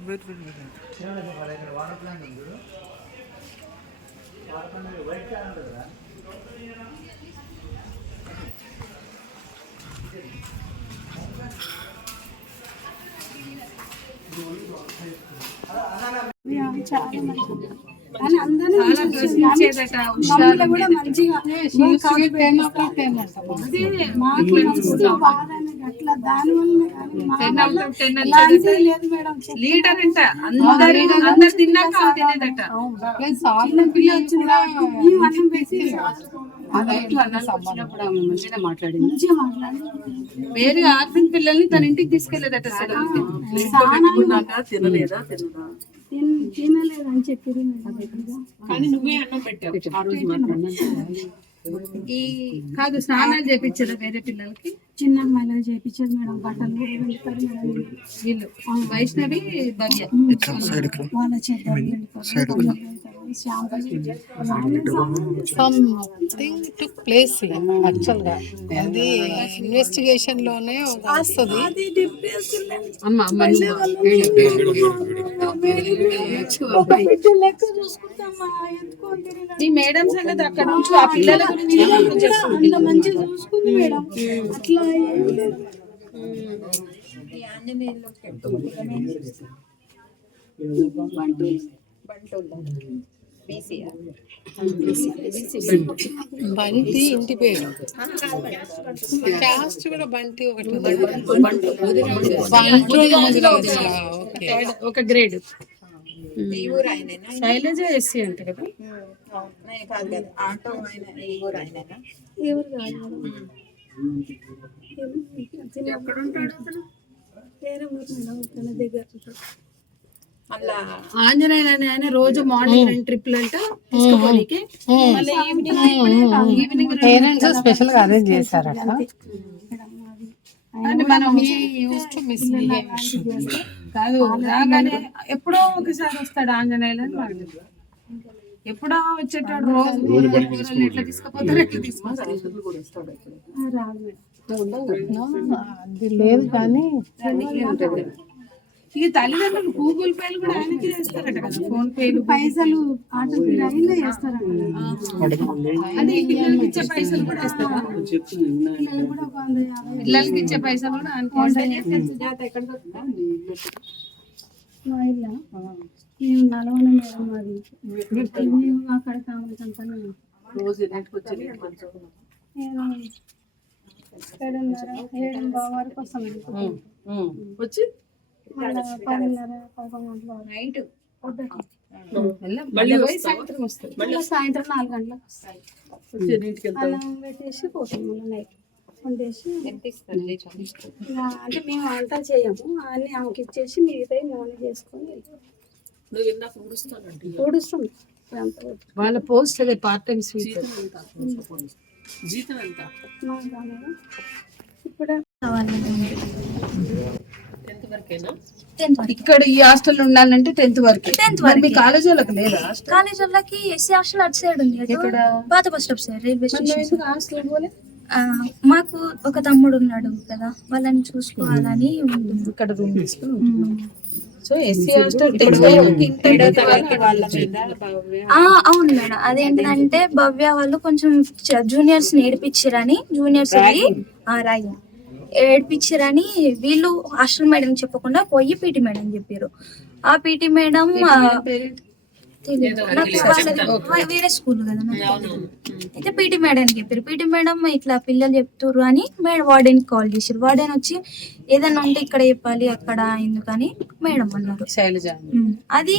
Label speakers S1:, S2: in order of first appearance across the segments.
S1: Wait wait wait
S2: ఇక్కడ water plant ఉంది water plant white కదా
S3: చాలా మంచిగా అట్లా దాని వల్ల కానీ మా వల్ల ఇలాంటిది లేదు మేడం
S4: లీటర్ అంట అందరి అందరు తిన్నాక తినేదట.
S3: అన్నం పెట్టి
S4: వేరే ఆర్ఫిన్ పిల్లల్ని తన ఇంటికి తీసుకెళ్ళేదట తినలేదా తినదా
S3: తిన్- తినలేదని చెప్పారు మేడం.
S4: కానీ నువ్వే అన్నం పెట్టావు. ఆ రోజు మాట్లాడినా ఈ కాదు స్నానాలు చేపించారా వేరే పిల్లలకి?
S3: చిన్న అమ్మాయిలు చేయించారు మేడం బట్టలు కూడా వెళ్తారు మేడం.
S4: వీళ్ళు. వైష్ణవి భవ్య
S3: వాళ్ళ చేత
S5: సంథింగ్ టుక్ ప్లేస్ యాక్చువల్గా అది ఇన్వెస్టిగేషన్లోనే వస్తుంది.
S4: అమ్మ అమ్మ ఈ మేడం సంగతి అక్కడ నుంచి ఆ పిల్లల గురించి
S3: మంచిగా చూసుకుంది మేడం. అట్లా ఏం
S5: బంటి ఇంటి పేరు. క్యాస్ట్ కూడా బంటి ఒకటి
S4: ఒక గ్రేడ్. శైలజ ఎస్సీ అంట కదా.
S3: ఎవరు కాదు మేడం.
S4: ఎక్కడ ఉంటాడు అతను?
S3: వేరే ఊరు మేడం తన దగ్గర ఉంటాడు.
S4: ఆంజనేయులు అని ఆయన రోజు మార్నింగ్ ట్రిప్లు అంట తీసుకోపోనీకి. మళ్ళీ ఈవినింగ్ ఈవినింగ్
S5: పేరెంట్స్ స్పెషల్గా అరేంజ్ చేశారట
S4: మనం
S5: యూస్ టు మిస్
S4: కాదు రాగానే ఎప్పుడో ఒకసారి వస్తాడు ఆంజనేయులు అని వాళ్ళు ఎప్పుడో వచ్చేటాడు రోజు ఎట్లా తీసుకుపోతారు ఎట్లా తీసుకొస్తారు
S5: లేదు కానీ
S4: ఇక తల్లిదండ్రులు గూగుల్ పేలు కూడా ఆయనకి చేస్తారట కదా. ఫోన్ పేలు
S3: పైసలు ఆటో కిరాయిలో వేస్తారంట
S4: అది పిల్లలకి ఇచ్చే పైసలు కూడా
S3: యాభై
S4: పిల్లలకి ఇచ్చే పైసలు కూడా
S3: మేము నలవన మేడం అది మేము అక్కడ
S4: రోజు ఇంటికి వచ్చి
S3: నేను ఏడున్నర ఏడు వరకు వస్తామండి.
S4: వచ్చి?
S3: నైట్.
S4: సాయంత్రం
S3: నాలుగు గంటలకు వస్తాయి. పెట్టేసి పోతాం మళ్ళీ నైట్. వండేసి అంటే మేము వంట చేయము. అన్ని ఆమెకి ఇచ్చేసి మిగతాయి మేము చేసుకొని. ఊడుస్తాం.
S4: వాళ్ళ పోస్ట్ అదే పార్ట్ టైం స్వీట్
S3: మా గ్రామంలో ఇప్పుడే.
S4: ఇక్కడ ఈ హాస్టల్ ఉండాలంటే టెన్త్ వరకు. మరి మీ కాలేజ్ వాళ్ళకి లేదా
S6: కాలేజ్ వాళ్ళకి ఎస్సీ హాస్టల్ అటు సైడ్ ఉంది. పాత bus stop side railway station
S4: hostel పోలే?
S6: మాకు ఒక తమ్ముడు ఉన్నాడు కదా వాళ్ళని చూసుకోవాలని ఉంటుంది.
S4: ఇక్కడ రూమ్ తీసుకుని
S6: um.
S4: So SC hostel tenth
S6: ఆ, అవును మేడం. అదేంటంటే భవ్య వాళ్ళు కొంచెం జూనియర్స్ నేర్పించారని జూనియర్స్ రాయి. ఏడిపించారని వీళ్ళు హాస్టల్ మేడం చెప్పకుండా పోయి పీటీ మేడం చెప్పారు. ఆ పీటీ మేడం వేరే స్కూల్ కదా. అయితే పీటీ మేడం చెప్పారు. పీటీ మేడం ఇట్లా పిల్లలు చెప్తుర్రు అని మేడం వార్డెన్ కాల్ చేశారు. వార్డెన్ వచ్చి ఏదైనా ఉంటే ఇక్కడ చెప్పాలి అక్కడ ఎందుకని మేడం అన్నారు. అది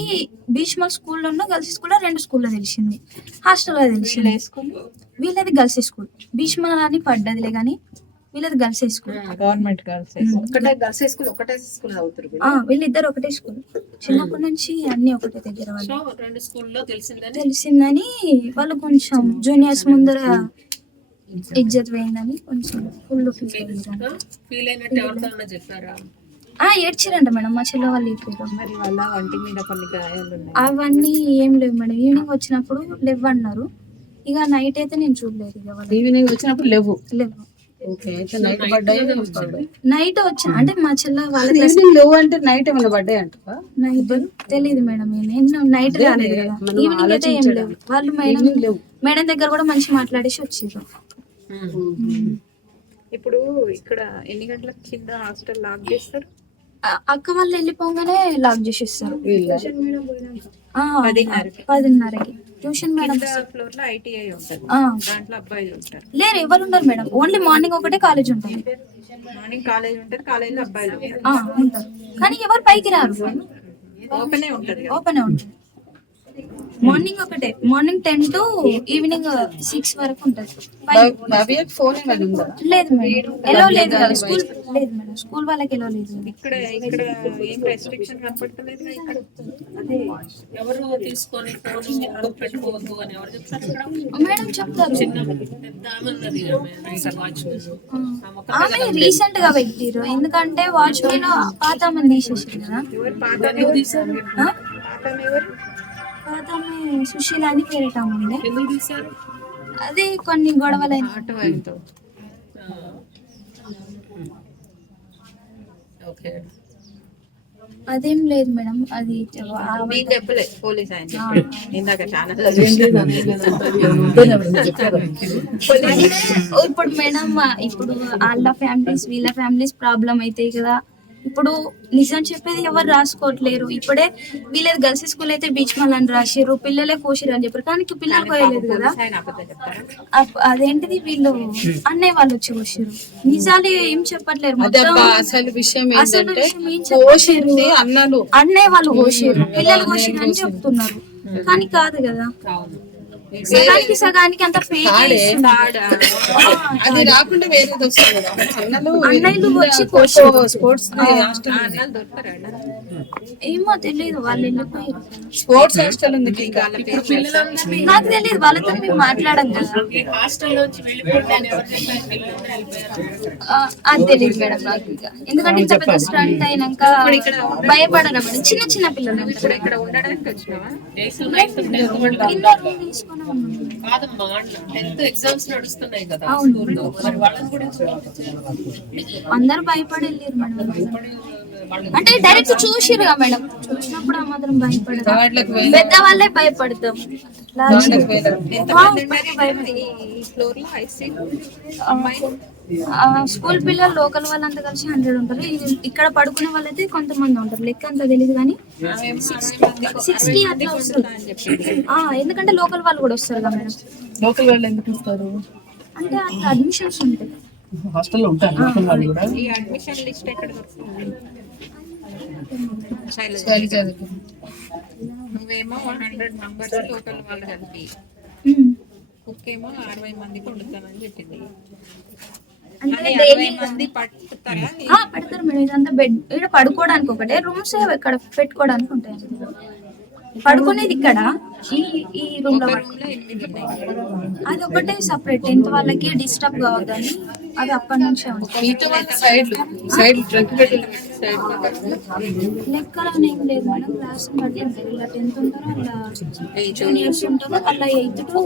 S6: భీష్మ స్కూల్లో గర్ల్స్ స్కూల్లో రెండు స్కూల్లో తెలిసింది. హాస్టల్లో తెలిసింది. వీళ్ళది గర్ల్స్ స్కూల్. భీష్మ అని పడ్డదిలే కానీ వీళ్ళది గర్ల్స్ స్కూల్
S4: గవర్నమెంట్ గర్ల్స్ ఒకటే గర్ల్స్ స్కూల్ ఒకటే స్కూల్ చదువుతారు
S6: ఆ, వీళ్ళిద్దరు ఒకటే స్కూల్ చిన్నప్పటి నుంచి అన్ని ఒకటే దగ్గర వాళ్ళు.
S4: రెండు స్కూల్లో తెలిసిందని
S6: తెలిసిందని వాళ్ళు కొంచెం జూనియర్స్ ముందర ఇజ్జత్ పోయిందని కొంచెం ఫుల్ ఫీల్
S4: అయినట్టు ఎవరితో చెప్పారా?
S6: ఆ ఏడ్చిరంట మేడం మా చెల్లె వాళ్ళు చెప్పారు
S4: మరి వాళ్ళ వంటి మీద కొన్ని గాయాలు ఉన్నాయి.
S6: అవన్నీ ఏం లేవు మేడం. ఈవినింగ్ వచ్చినప్పుడు లేవు అన్నారు ఇక నైట్ అయితే నేను చూడలేదు ఇక వాళ్ళు
S4: ఈవినింగ్ వచ్చినప్పుడు లేవు.
S6: లేవు.
S4: నైట్
S6: వచ్చా? అంటే మా చెల్ల వాళ్ళ
S4: అంటే నైట్ ఏమైనా పడ్డాయి అంటవా?
S6: నైట్ తెలియదు మేడం నేను నైట్ రాలేదు కదా.
S4: మనం
S6: ఈవినింగ్ అయితే ఏం లేవు. వాళ్ళు మేడం మేడం దగ్గర కూడా మంచి మాట్లాడేసి వచ్చారు
S5: ఇప్పుడు ఇక్కడ ఎన్ని గంటలకు కింద హాస్టల్ లాక్ చేస్తారు?
S6: అక్క వాళ్ళు వెళ్ళిపోగానే లాక్ చేసేస్తారు.
S5: పదిన్నరకి.
S6: ట్యూషన్ మేడం
S5: ఫ్లోర్లో ఐటీఐ ఉంటుంది. దాంట్లో అబ్బాయిలు ఉంటారు.
S6: లేరు ఎవరు ఉండరు మేడం ఓన్లీ మార్నింగ్ ఒకటే కాలేజ్ ఉంటుంది.
S5: మార్నింగ్ కాలేజ్ ఉంటుంది కాలేజ్ అబ్బాయిలు ఉంటారు.
S6: కానీ ఎవరు పైకి రారు?
S5: ఓపెనే ఉంటది
S6: ఓపెన్ ఉంటుంది. మార్నింగ్ ఒకటే morning ten to evening six వరకు ఉంటుంది.
S4: ఫోన్
S6: లేదు మేడం. ఎలా లేదు కదా స్కూల్ లేదు మేడం. స్కూల్ వాళ్ళకి ఎలా లేదు
S5: ఇక్కడ ఇక్కడ ఏం రెస్ట్రిక్షన్ కనపడతలేదు? ఇక్కడ
S7: ఎవరు తీసుకొని ఫోన్ పెట్టుకోవద్దు అని ఎవరు చెప్తారు ఇక్కడ
S6: మేడం చెప్తారు.
S7: పెద్ద ఆమె
S6: రీసెంట్గా పెట్టిరు ఎందుకంటే వాచ్మెన్ పాత ఆమెను తీసేసారు కదా.
S5: ఎవరు పాత
S6: ఆ? ఆమె సుశీల అని పేరేట
S7: తీశారు?
S6: అదే కొన్ని గొడవలైన
S5: ఆయనతో
S7: ఓకే.
S6: అదేం లేదు మేడం అది
S5: చెప్పలే పోలీస్ ఆయన. ఇందాక ఛానల్
S6: ఇప్పుడు మేడం ఇప్పుడు వాళ్ళ ఫ్యామిలీస్ వీళ్ళ ఫ్యామిలీస్ ప్రాబ్లం అవుతాయి కదా. ఇప్పుడు నిజం చెప్పేది ఎవరు రాసుకోవట్లేరు. ఇప్పుడే వీళ్ళది గర్ల్స్ స్కూల్ అయితే బీచ్ మల్ అని రాసిర్రు పిల్లలే కోసిరు అని చెప్పారు. కానీ పిల్లలు కోయలేదు కదా. అదేంటిది వీళ్ళు? అన్నయ్య వాళ్ళు వచ్చి కోసిరు నిజాలు ఏం చెప్పట్లేరు.
S4: అసలు విషయం ఏంటంటే
S6: అన్నయ్య వాళ్ళు కోసిరు పిల్లలు కోసిరు అని చెప్తున్నారు. కానీ కాదు. కదా. సగానికి సగానికి అంత ఫేక్
S4: అది రాకుండా వేరేది వస్తుంది కదా. అన్నలు
S6: అన్నయ్యలు వచ్చి
S4: స్పోర్ట్స్?
S6: ఏమో తెలియదు వాళ్ళు
S4: స్పోర్ట్స్ హాస్టల్ ఉంది
S6: నాకు తెలియదు వాళ్ళతో మేము మాట్లాడం కదా. అది తెలియదు మేడం నాకు ఇక. ఎందుకంటే ఇంత పెద్ద స్టంట్ అయినాక భయపడరా మేడం చిన్న చిన్న పిల్లలు
S5: ఇప్పుడు ఇక్కడ ఉండడానికి వచ్చినావా?
S7: కాదమ్మా టెన్త్ ఎగ్జామ్స్ నడుస్తున్నాయి కదా
S6: అవును.
S7: మరి వాళ్ళని కూడా
S6: అందరు భయపడి వెళ్ళారు మేడం అంటే డైరెక్ట్ చూసిరుగా మేడం. చూసినప్పుడు ఆ మాత్రం భయపడదు.
S4: వాటికి
S6: పెద్ద వాళ్ళే భయపడతాం. భయపడతాం. స్కూల్ పిల్లలు లోకల్ వాళ్ళంతా కలిసి హండ్రెడ్ ఉంటారు. ఇక్కడ పడుకునే వాళ్ళైతే కొంతమంది ఉంటారు. లెక్క అంత తెలియదు కానీ సిక్స్టీ అట్లా వస్తుంది ఆ, ఎందుకంటే లోకల్ వాళ్ళు కూడా వస్తారు కదా మేడం.
S4: లోకల్ వాళ్ళు ఎందుకు ఇస్తారు
S6: అంటే అడ్మిషన్స్ ఉంటాయి.
S1: హాస్టల్లో ఉంటారు లోకల్ వాళ్ళు కూడా.
S5: ఈ అడ్మిషన్ లిస్ట్ ఎక్కడ దొరుకుతుంది? శైలజ. నువ్వేమో హండ్రెడ్ మెంబర్స్ లోకల్ వాళ్ళు కలిపి. కుక్ ఏమో అరవై మందికి వండుతానని చెప్పింది.
S6: పెడతారు? మేడం. ఇదంతా బెడ్ ఇక్కడ పడుకోవడానికి ఒకటే. రూమ్స్ ఇక్కడ పెట్టుకోవడానికి ఉంటాయి? పడుకునేది ఇక్కడ? ఈ ఈ
S5: రూమ్లో
S6: అది ఒకటే సపరేట్ టెన్త్ వాళ్ళకి డిస్టర్బ్ కావద్దని అది అప్పటి నుంచే ఉంటుంది
S4: మిగతా వాళ్ళ సైడ్ సైడ్ ట్రంక్ పెట్టి సైడ్
S6: లెక్కలు అని ఏం లేదు మేడం. క్లాస్ బట్టి ఉంటుంది. ఇలా టెన్త్ ఉంటారు అలా జూనియర్స్ ఉంటారు అలా ఎయిత్ టు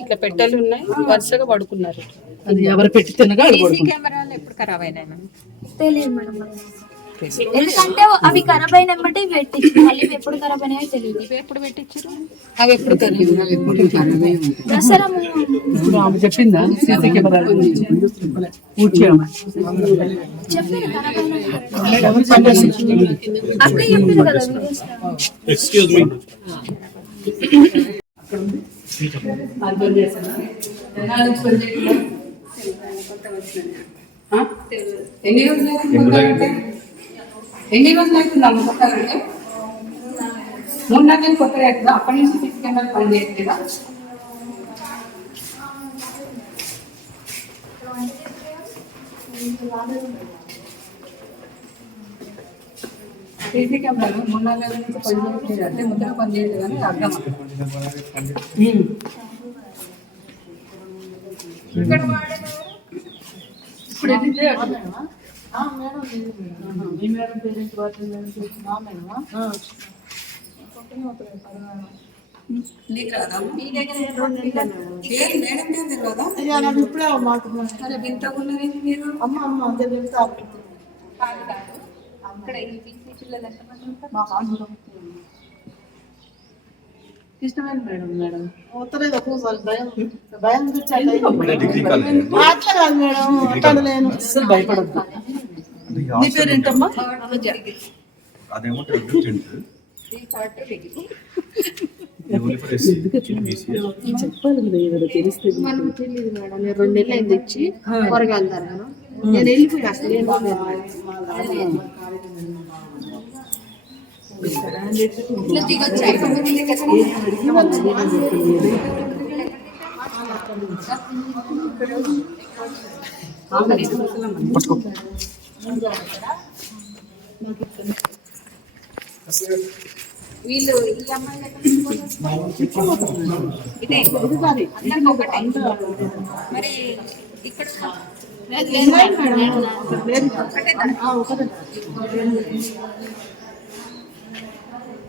S4: ఇట్లా పెట్టెలు ఉన్నాయి. వరుసగా పడుకున్నారు.
S1: అది ఎవరు పెట్టి తినగా అది
S5: సీసీ కెమెరాలు ఎప్పుడు ఖరాబ్ అయినాయి
S6: తెలియదు మేడం. ఎందుకంటే అవి ఖరాబ్ అయిన బట్టి పెట్టించు. మళ్ళీ ఎప్పుడు ఖరాబ్ అయినాయో తెలియదు
S5: ఎప్పుడు పెట్టించారు?
S4: అవి ఎప్పుడు తెలియదు
S6: దసరా
S1: చెప్పిందా?
S6: చెప్పారు కదా
S8: Excuse me.
S4: ఎన్ని రోజులు ఎన్ని రోజులు అవుతుంది అమ్మ కొట్టాలంటే మూడు నెలలు కొత్తగా అవుతుందా అప్పటి నుంచి సిక్స్ కెమెరా పని చేయట్లేదా సీసీ కెమెరాలు మూడు నెలల నుంచి పని చేయట్లేదు అంటే ముద్ర పని చేయలేదు అని అర్థం ఉమ్. ఇక్కడ వాడేది ఇప్పుడు ఎన్ని చేయాలి
S1: మీ మేడం పేరెంట్ వాటి మేడమా
S7: మేడం తెలియదా
S5: ఇప్పుడే
S7: మరి వింత ఉన్నది మీరు?
S5: అమ్మ అమ్మ అందరు
S7: కాదు అక్కడ ఈ పిల్లలు ఎంతమంది ఉంటారు?
S5: మా కాదు
S1: ఇష్టమైన మేడం మేడం.
S5: ఉత్తరేది ఒక్కోసారి భయం. భయం
S8: డిగ్రీ కాలేజ్?
S5: అట్లా కాదు మేడం అట్టడలేను
S1: అసలు భయపడద్దు. నీ పేరు ఏంటమ్మా
S8: అదేమో టెంత్
S1: చెప్పాలి కదా ఏదైనా తెలిస్తే.
S5: మనకు తెలియదు మేడం. నేను రెండు నెలలు అయింది ఇచ్చి కూరగాయలు తరగను నేను వెళ్ళిపోయి అసలు
S7: ఇట్లా వీళ్ళు ఈ అమ్మాయి ఇదే అందరికి ఒకటే మరి ఇక్కడ ఒకటే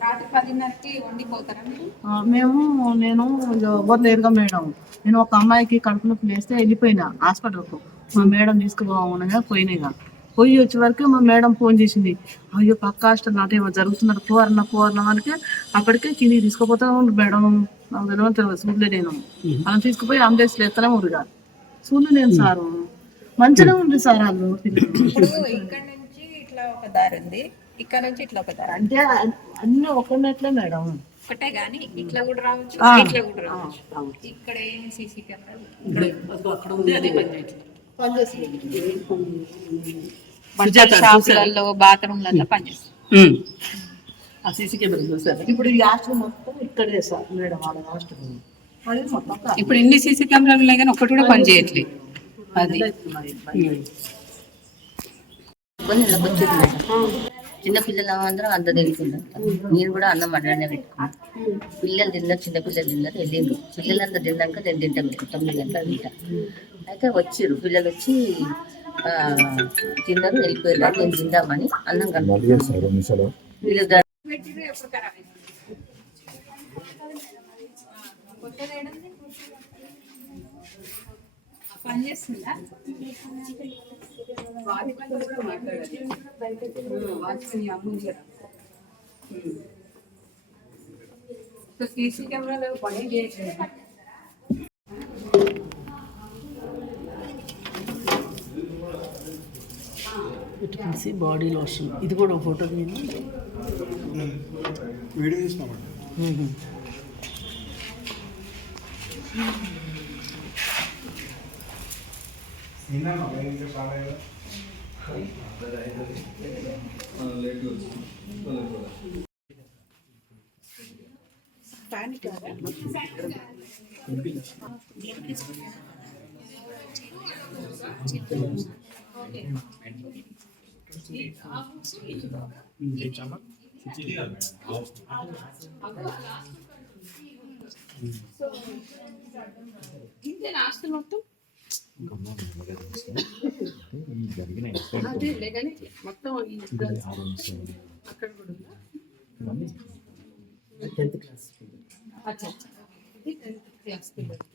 S7: రాత్రి పదిన్నరకి వండిపోతారా మీరు?
S5: ఆ, మేము నేను ఎవరు లేరుగా మేడం. నేను ఒక అమ్మాయికి కడుపు నొప్పి లేస్తే వెళ్ళిపోయినా హాస్పిటల్కు. మా మేడం తీసుకుపోవనగా పోయినాయిగా పోయి వచ్చే వరకు మా మేడం ఫోన్ చేసింది. అయ్యో పక్క హాస్టల్ నాటేమో జరుగుతున్నారు పోరన్న పోరన్న మనకి అక్కడికే కిందికి తీసుకుపోతా ఉండు మేడం. నాకు తెలియదు తెలియదు చూడలే నేను అలా తీసుకుపోయి అంబులెన్స్ ఎత్తనే ఊరుగా చూడలే నేను సారు. మంచిగా ఉంది సార్ వాళ్ళు.
S7: ఇక్కడ నుంచి ఇట్లా ఒక దారి ఉంది. ఇక్కడ నుంచి ఇట్లా ఒక దారి
S5: అంటే అన్ని ఒకరినట్లే మేడం.
S7: ఒకటే గానీ ఇట్లా కూడా రావచ్చు. ఇట్లా కూడా రావచ్చు. ఇక్కడ ఏం సీసీ కెమెరాలు
S1: అదిగో అక్కడ ఉంది. అది
S7: షాపులలో బాత్రూమ్లలో.
S1: ఆ సీసీ కెమెరా చూసారు
S5: ఇప్పుడు ఈ హాస్టల్ మొత్తం ఇక్కడే సార్ మేడం వాళ్ళ హాస్టల్.
S7: ఇప్పుడు ఇన్ని సీసీ కెమెరాలు ఉన్నాయి కానీ ఒకటి కూడా పని చేయట్లేదు. అది.
S9: చిన్న పిల్లలు అందరం అంత తింటున్నారు నేను కూడా అన్నం అడ్డనే పెట్టుకున్నాను పిల్లలు తిన్నారు చిన్న పిల్లలు తిన్నారు వెళ్ళిండ్రు. పిల్లలంతా తిన్నాక నేను తింటాను మీకు తొమ్మిది గంటలకు తింటా. అయితే వచ్చిర్రు. పిల్లలు వచ్చి ఆ, తిన్నారు వెళ్ళిపోయారు నేను తిందామని అన్నం కలుపుకున్నాను వీళ్ళు దా-
S7: పని చేస్తుందా? వాచ్మెన్ కూడా మాట్లాడాలి. వాచ్మెన్ అమ్ముంది కదా. సో సీసీ కెమెరాలు పని చేయట్లేదు.
S1: విటమిన్ సి బాడీ లోషన్ ఇది కూడా ఒక ఫోటో నేను
S8: వీడియో తీసినామండి
S1: అదే కానీ మొత్తం ఈ అక్కడ క్లాస్ అచ్చా అచ్చా. ఇది టెన్త్ క్లాస్ పిల్లలు